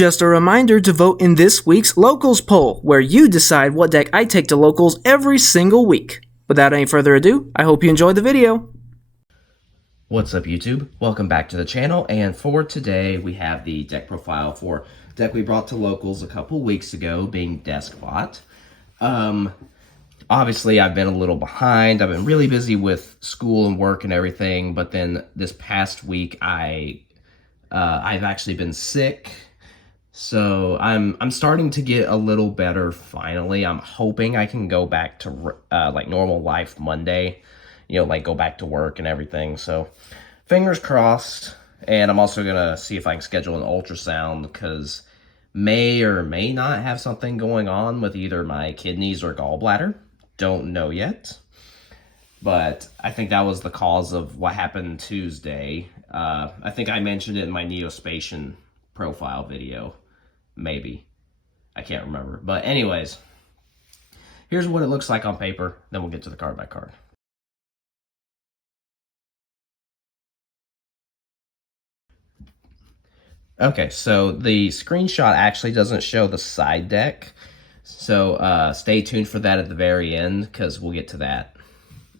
Just a reminder to vote in this week's Locals poll, where you decide what deck I take to Locals every single week. Without any further ado, I hope you enjoyed the video. What's up, YouTube? Welcome back to the channel, and for today we have the deck profile for deck we brought to Locals a couple weeks ago, being Deskbot. Obviously I've been a little behind. I've been really busy with school and work and everything, but then this past week I've actually been sick. So I'm starting to get a little better finally. I'm hoping I can go back to like normal life Monday, you know, like go back to work and everything. So fingers crossed. And I'm also gonna see if I can schedule an ultrasound because may or may not have something going on with either my kidneys or gallbladder. Don't know yet. But I think that was the cause of what happened Tuesday. I think I mentioned it in my Neospatian profile video. Maybe. I can't remember. But anyways, here's what it looks like on paper. Then we'll get to the card by card. Okay, so the screenshot actually doesn't show the side deck. So stay tuned for that at the very end because we'll get to that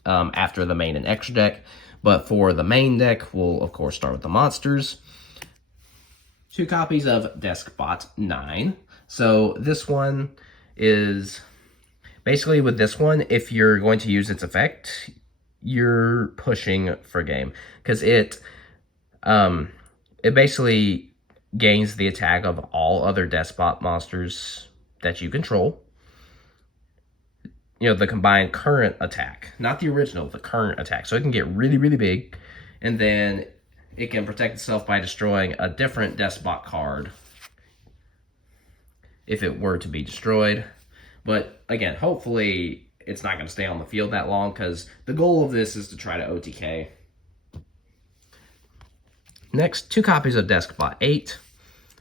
after the main and extra deck. But for the main deck, we'll of course start with the monsters. 2 copies of Deskbot 9. So this one is basically with this one, if you're going to use its effect, you're pushing for game because it basically gains the attack of all other Deskbot monsters that you control. You know, the combined current attack, not the original, the current attack. So it can get really, really big. And then it can protect itself by destroying a different Deskbot card if it were to be destroyed. But again, hopefully it's not going to stay on the field that long because the goal of this is to try to OTK. Next, 2 copies of Deskbot 8.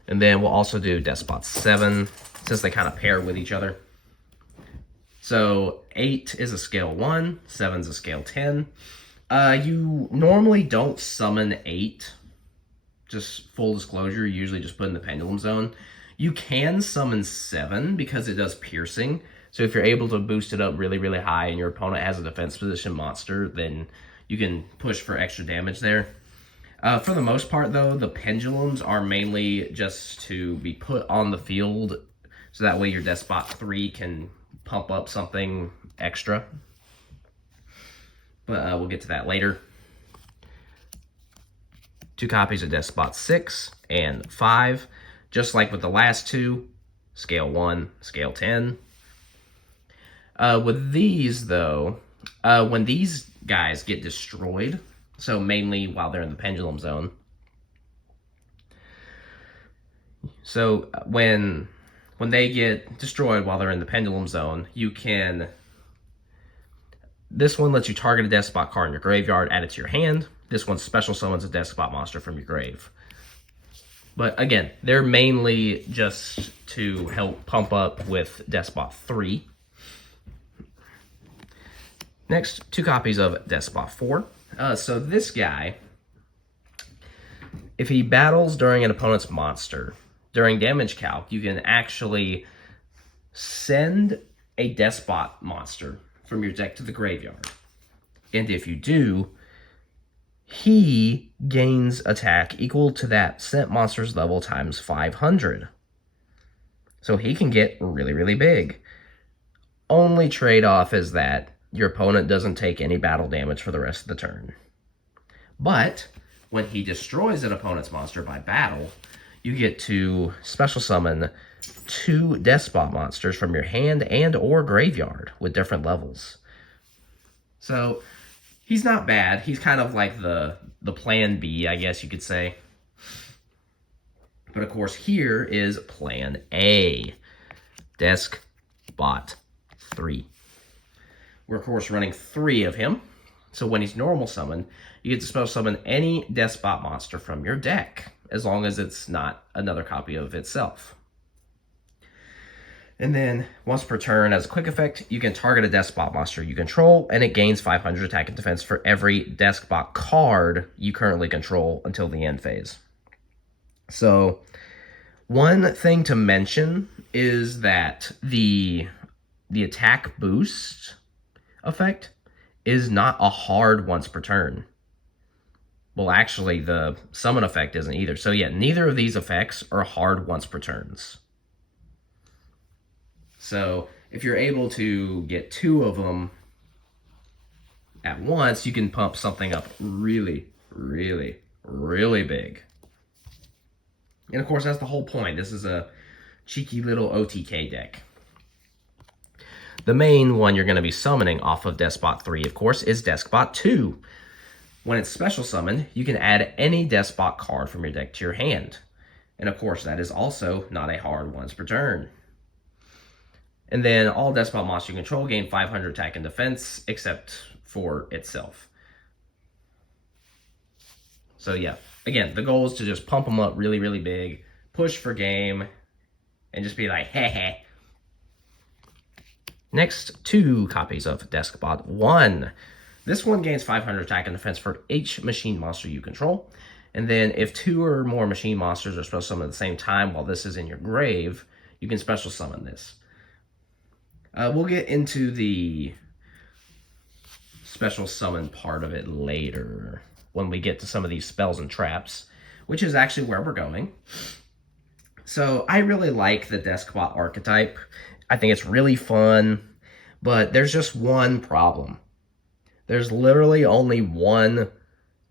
And then we'll also do Deskbot 7 since they kind of pair with each other. So 8 is a scale 1, 7 is a scale 10. You normally don't summon 8. Just full disclosure, you usually just put in the Pendulum Zone. You can summon 7 because it does piercing. So if you're able to boost it up really, really high and your opponent has a defense position monster, then you can push for extra damage there. For the most part, though, the pendulums are mainly just to be put on the field so that way your Deskbot 3 can pump up something extra. But we'll get to that later. 2 copies of Deskbot 6 and 5. Just like with the last 2, scale 1, scale 10. With these, though, when these guys get destroyed, so mainly while they're in the Pendulum Zone. So when they get destroyed while they're in the Pendulum Zone, you can... This one lets you target a Deskbot card in your graveyard, add it to your hand. This one special summons a Deskbot monster from your grave. But again, they're mainly just to help pump up with Deskbot 3. Next, 2 copies of Deskbot 4. So this guy, if he battles during an opponent's monster, during damage calc, you can actually send a Deskbot monster from your deck to the graveyard. And if you do, he gains attack equal to that sent monster's level times 500. So he can get really, really big. Only trade-off is that your opponent doesn't take any battle damage for the rest of the turn. But when he destroys an opponent's monster by battle, you get to special summon 2 Deskbot monsters from your hand and or graveyard with different levels. So he's not bad. He's kind of like the plan B, I guess you could say. But of course, here is plan A, Deskbot 3. We're of course running 3 of him. So when he's normal summoned, you get to special summon any Deskbot monster from your deck, as long as it's not another copy of itself. And then, once per turn, as a quick effect, you can target a Deskbot monster you control, and it gains 500 attack and defense for every Deskbot card you currently control until the end phase. So, One thing to mention is that the attack boost effect is not a hard once per turn. Well, actually, the summon effect isn't either. So yeah, neither of these effects are hard once per turns. So if you're able to get 2 of them at once, you can pump something up really, really, really big. And of course, that's the whole point. This is a cheeky little OTK deck. The main one you're going to be summoning off of Deskbot 3, of course, is Deskbot 2. When it's special summoned, you can add any Deskbot card from your deck to your hand. And of course, that is also not a hard once per turn. And then all Deskbot monsters you control gain 500 attack and defense, except for itself. So yeah, again, the goal is to just pump them up really, really big, push for game, and just be like, heh. Next, 2 copies of Deskbot 1. This one gains 500 attack and defense for each machine monster you control. And then if 2 or more machine monsters are special summoned at the same time while this is in your grave, you can special summon this. We'll get into the special summon part of it later when we get to some of these spells and traps, which is actually where we're going. So I really like the Deskbot archetype. I think it's really fun, but there's just one problem. There's literally only one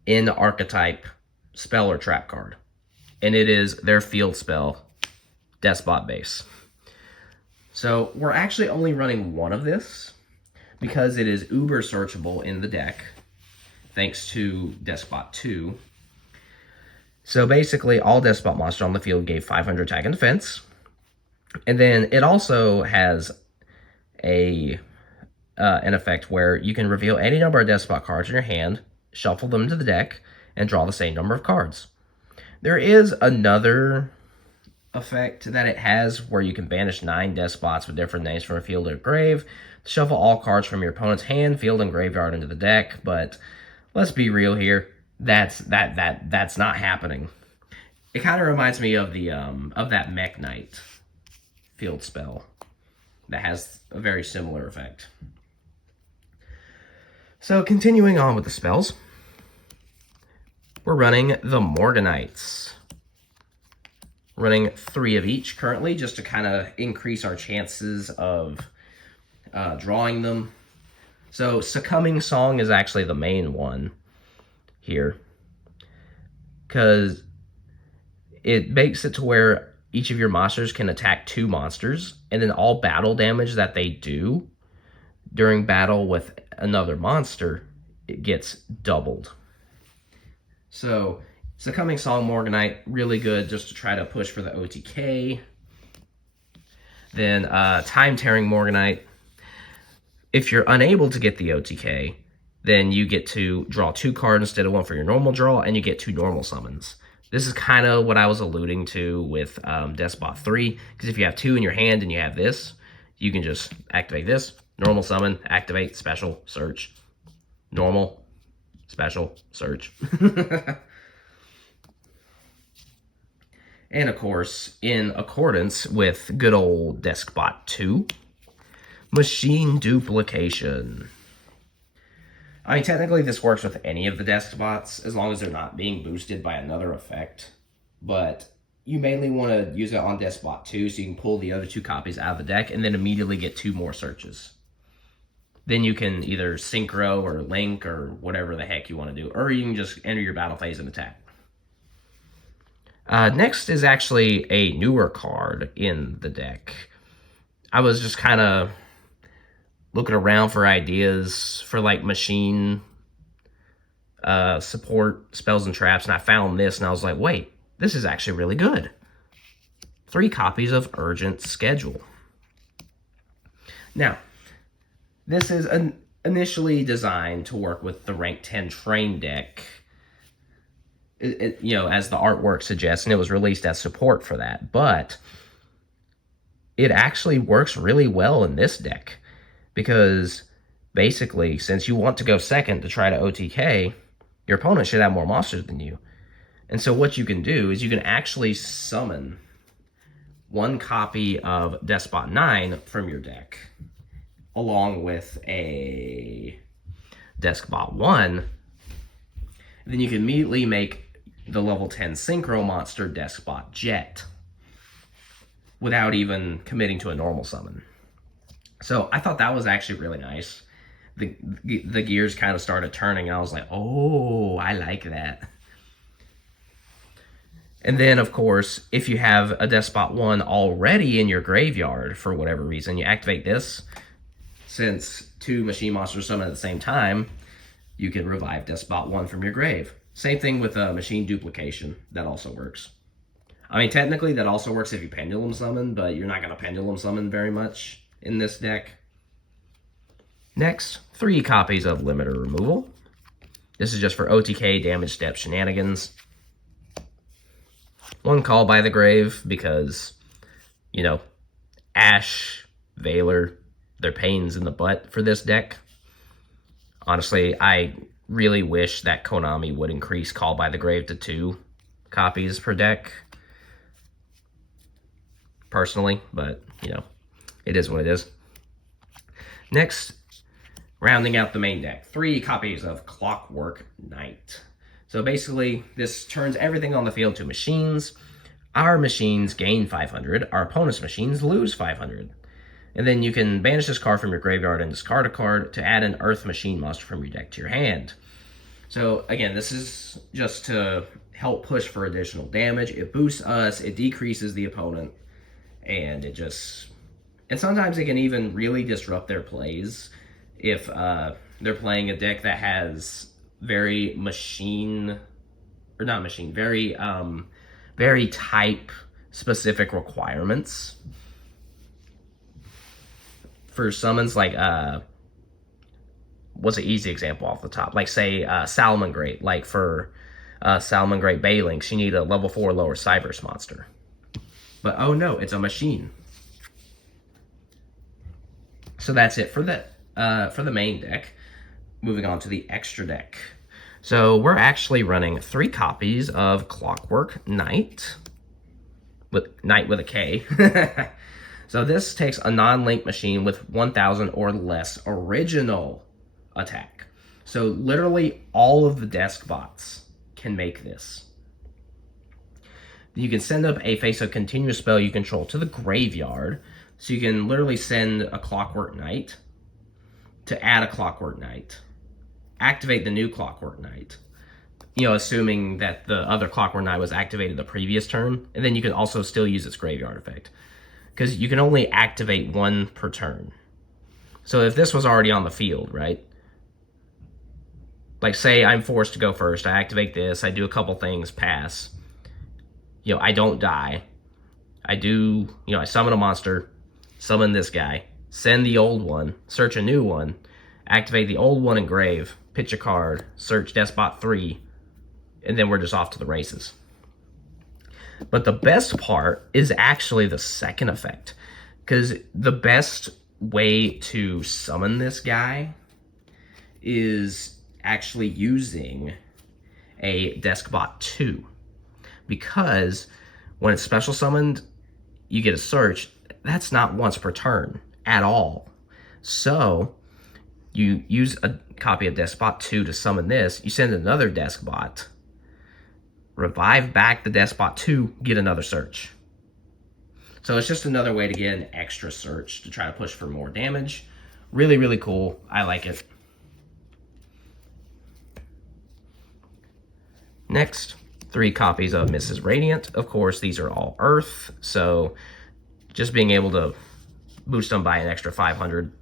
in archetype spell or trap card, and it is their field spell, Deskbot base. So we're actually only running one of this because it is uber searchable in the deck, thanks to Deskbot 2. So basically, all Deskbot monsters on the field gave 500 attack and defense. And then it also has an effect where you can reveal any number of Deskbot cards in your hand, shuffle them into the deck, and draw the same number of cards. There is another effect that it has where you can banish 9 Deskbots with different names from a field or grave, shuffle all cards from your opponent's hand, field, and graveyard into the deck. But let's be real here, that's not happening. It kind of reminds me of the that Mech Knight field spell that has a very similar effect. So continuing on with the spells, we're running the Morganites. Running 3 of each currently, just to kind of increase our chances of drawing them. So Succumbing Song is actually the main one here, because it makes it to where each of your monsters can attack 2 monsters, and then all battle damage that they do during battle with another monster, it gets doubled. So Succumbing Song Morganite, really good just to try to push for the OTK. Then Time Tearing Morganite. If you're unable to get the OTK, then you get to draw 2 cards instead of 1 for your normal draw, and you get 2 normal summons. This is kind of what I was alluding to with Deskbot 3, because if you have 2 in your hand and you have this, you can just activate this, normal summon, activate, special, search, normal, special, search. And of course, in accordance with good old Deskbot 2, Machine Duplication. I mean, technically this works with any of the Deskbots, as long as they're not being boosted by another effect. But you mainly want to use it on Deskbot 2, so you can pull the other 2 copies out of the deck, and then immediately get 2 more searches. Then you can either synchro or link or whatever the heck you want to do, or you can just enter your battle phase and attack. Next is actually a newer card in the deck. I was just kind of looking around for ideas for like machine support spells and traps, and I found this and I was like, wait, this is actually really good. 3 copies of Urgent Schedule. Now, this is initially designed to work with the rank 10 train deck, you know, as the artwork suggests, and it was released as support for that, but it actually works really well in this deck, because basically, since you want to go second to try to OTK, your opponent should have more monsters than you. And so what you can do is you can actually summon one copy of Deskbot 9 from your deck, along with a Deskbot 1, then you can immediately make the level 10 Synchro monster Deskbot Jet without even committing to a normal summon. So I thought that was actually really nice. The gears kind of started turning, and I was like, oh, I like that. And then, of course, if you have a Deskbot 1 already in your graveyard for whatever reason, you activate this. Since 2 machine monsters summon at the same time, you can revive Deskbot 1 from your grave. Same thing with machine duplication. That also works. I mean, technically, that also works if you pendulum summon, but you're not going to pendulum summon very much in this deck. Next, 3 copies of Limiter Removal. This is just for OTK damage step shenanigans. 1 Call by the Grave because, you know, Ash, Valor, they're pains in the butt for this deck. Honestly, I really wish that Konami would increase Call by the Grave to 2 copies per deck. Personally, but, you know, it is what it is. Next, rounding out the main deck, 3 copies of Clockwork Knight. So basically, this turns everything on the field to machines. Our machines gain 500. Our opponent's machines lose 500. And then you can banish this card from your graveyard and discard a card to add an Earth Machine monster from your deck to your hand. So again, this is just to help push for additional damage. It boosts us, it decreases the opponent, and it just... And sometimes it can even really disrupt their plays if they're playing a deck that has very very type specific requirements for summons. Like what's an easy example off the top? Like say Salamangreat. Like for Salamangreat Baylynx, you need a level 4 lower Cyberse monster. But oh no, it's a machine. So that's it for the main deck. Moving on to the extra deck. So we're actually running 3 copies of Clockwork Knight, with a K. So this takes a non-link machine with 1,000 or less original attack. So literally all of the Deskbots can make this. You can send up a face of continuous spell you control to the graveyard. So you can literally send a Clockwork Knight to add a Clockwork Knight. Activate the new Clockwork Knight. You know, assuming that the other Clockwork Knight was activated the previous turn. And then you can also still use its graveyard effect. Because you can only activate 1 per turn. So if this was already on the field, right? Like say I'm forced to go first. I activate this. I do a couple things, pass. You know, I don't die. I summon a monster. Summon this guy, send the old one, search a new one, activate the old one in grave, pitch a card, search Deskbot 3, and then we're just off to the races. But the best part is actually the second effect, because the best way to summon this guy is actually using a Deskbot 2, because when it's special summoned, you get a search. That's not once per turn at all. So you use a copy of Deskbot 2 to summon this. You send another Deskbot, revive back the Deskbot 2, get another search. So it's just another way to get an extra search to try to push for more damage. Really, really cool. I like it. Next, 3 copies of Mrs. Radiant. Of course, these are all Earth, so just being able to boost them by an extra 500.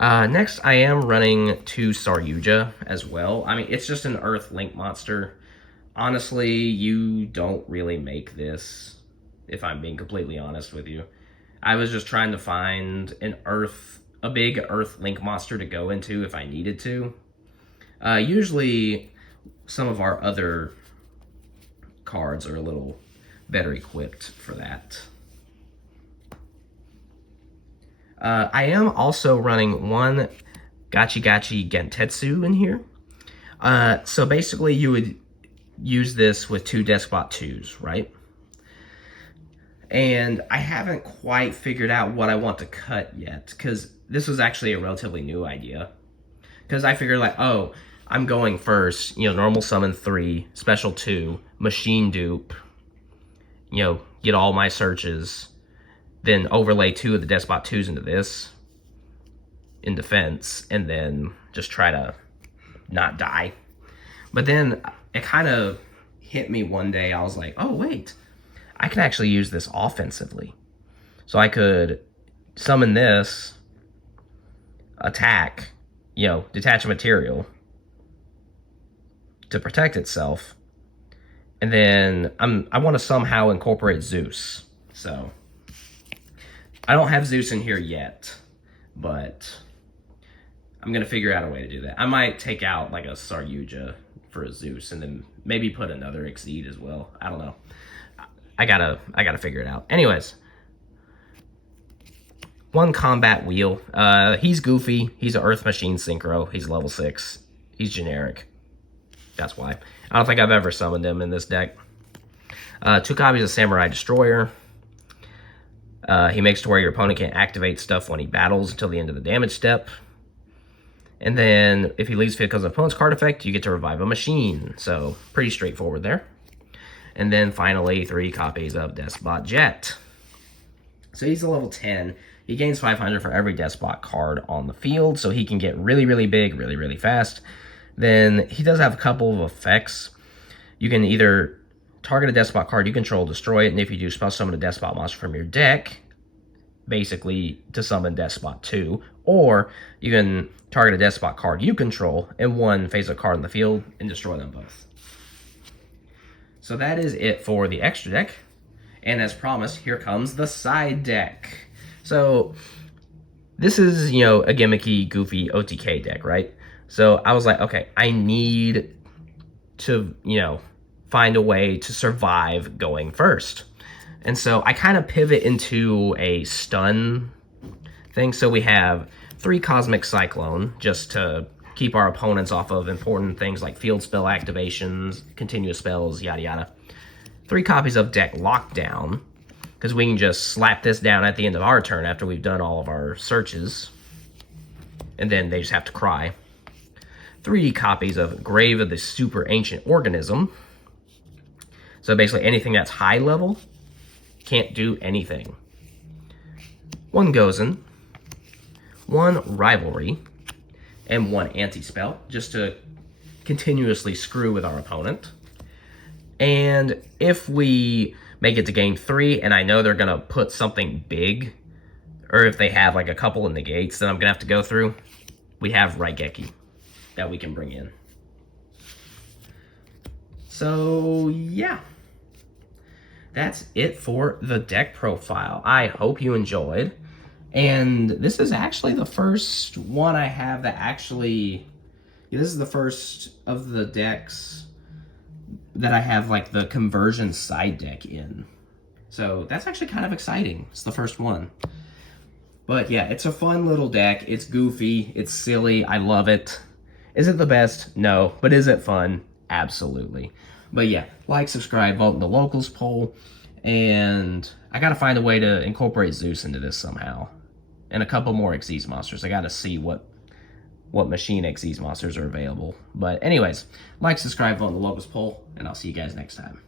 Next, I am running 2 Saryuja as well. I mean, it's just an Earth Link monster. Honestly, you don't really make this, if I'm being completely honest with you. I was just trying to find a big Earth Link monster to go into if I needed to. Usually, some of our other cards are a little better equipped for that. I am also running 1 Gachi Gachi Gentetsu in here. So basically you would use this with 2 Deskbot 2s, right? And I haven't quite figured out what I want to cut yet, because this was actually a relatively new idea. Because I figured like, oh, I'm going first, normal summon 3, special 2, machine dupe, get all my searches, then overlay 2 of the Deskbot 2s into this in defense, and then just try to not die. But then it kind of hit me one day. I was like, oh, wait, I can actually use this offensively. So I could summon this, attack, detach a material to protect itself. And then I want to somehow incorporate Zeus. So I don't have Zeus in here yet, but I'm going to figure out a way to do that. I might take out like a Saryuja for a Zeus and then maybe put another Exceed as well. I don't know. I gotta figure it out. Anyways, one combat wheel. He's goofy. He's an Earth Machine Synchro. He's level 6. He's generic. That's why. I don't think I've ever summoned him in this deck. 2 copies of Samurai Destroyer. He makes to where your opponent can't activate stuff when he battles until the end of the damage step. And then, if he leaves field because of opponent's card effect, you get to revive a machine. So, pretty straightforward there. And then, finally, 3 copies of Deskbot Jet. So, he's a level 10. He gains 500 for every Deskbot card on the field, so he can get really, really big, really, really fast. Then, he does have a couple of effects. You can either target a Deskbot card you control, destroy it, and if you do, spell summon a Deskbot monster from your deck, basically to summon Deskbot 2, or you can target a Deskbot card you control and one face a card in the field and destroy them both. So that is it for the extra deck, and as promised, here comes the side deck. So this is, a gimmicky, goofy OTK deck, right? So I was like, okay, I need to, find a way to survive going first. And so I kind of pivot into a stun thing. So we have 3 Cosmic Cyclone, just to keep our opponents off of important things like field spell activations, continuous spells, yada yada. 3 copies of Deck Lockdown, because we can just slap this down at the end of our turn after we've done all of our searches. And then they just have to cry. 3 copies of Grave of the Super Ancient Organism. So basically anything that's high level can't do anything. 1 Gozen, 1 Rivalry, and 1 Anti-Spell, just to continuously screw with our opponent. And if we make it to game 3, and I know they're going to put something big, or if they have like a couple of negates that I'm going to have to go through, we have Raigeki that we can bring in. So, yeah. That's it for the deck profile. I hope you enjoyed. And this is actually the first one I have that actually... this is the first of the decks that I have like the conversion side deck in. So that's actually kind of exciting. It's the first one. But yeah, it's a fun little deck. It's goofy. It's silly. I love it. Is it the best? No. But is it fun? Absolutely. But yeah, like, subscribe, vote in the locals poll. And I gotta find a way to incorporate Zeus into this somehow. And a couple more Xyz monsters. I gotta see what machine Xyz monsters are available. But anyways, like, subscribe, vote in the locals poll, and I'll see you guys next time.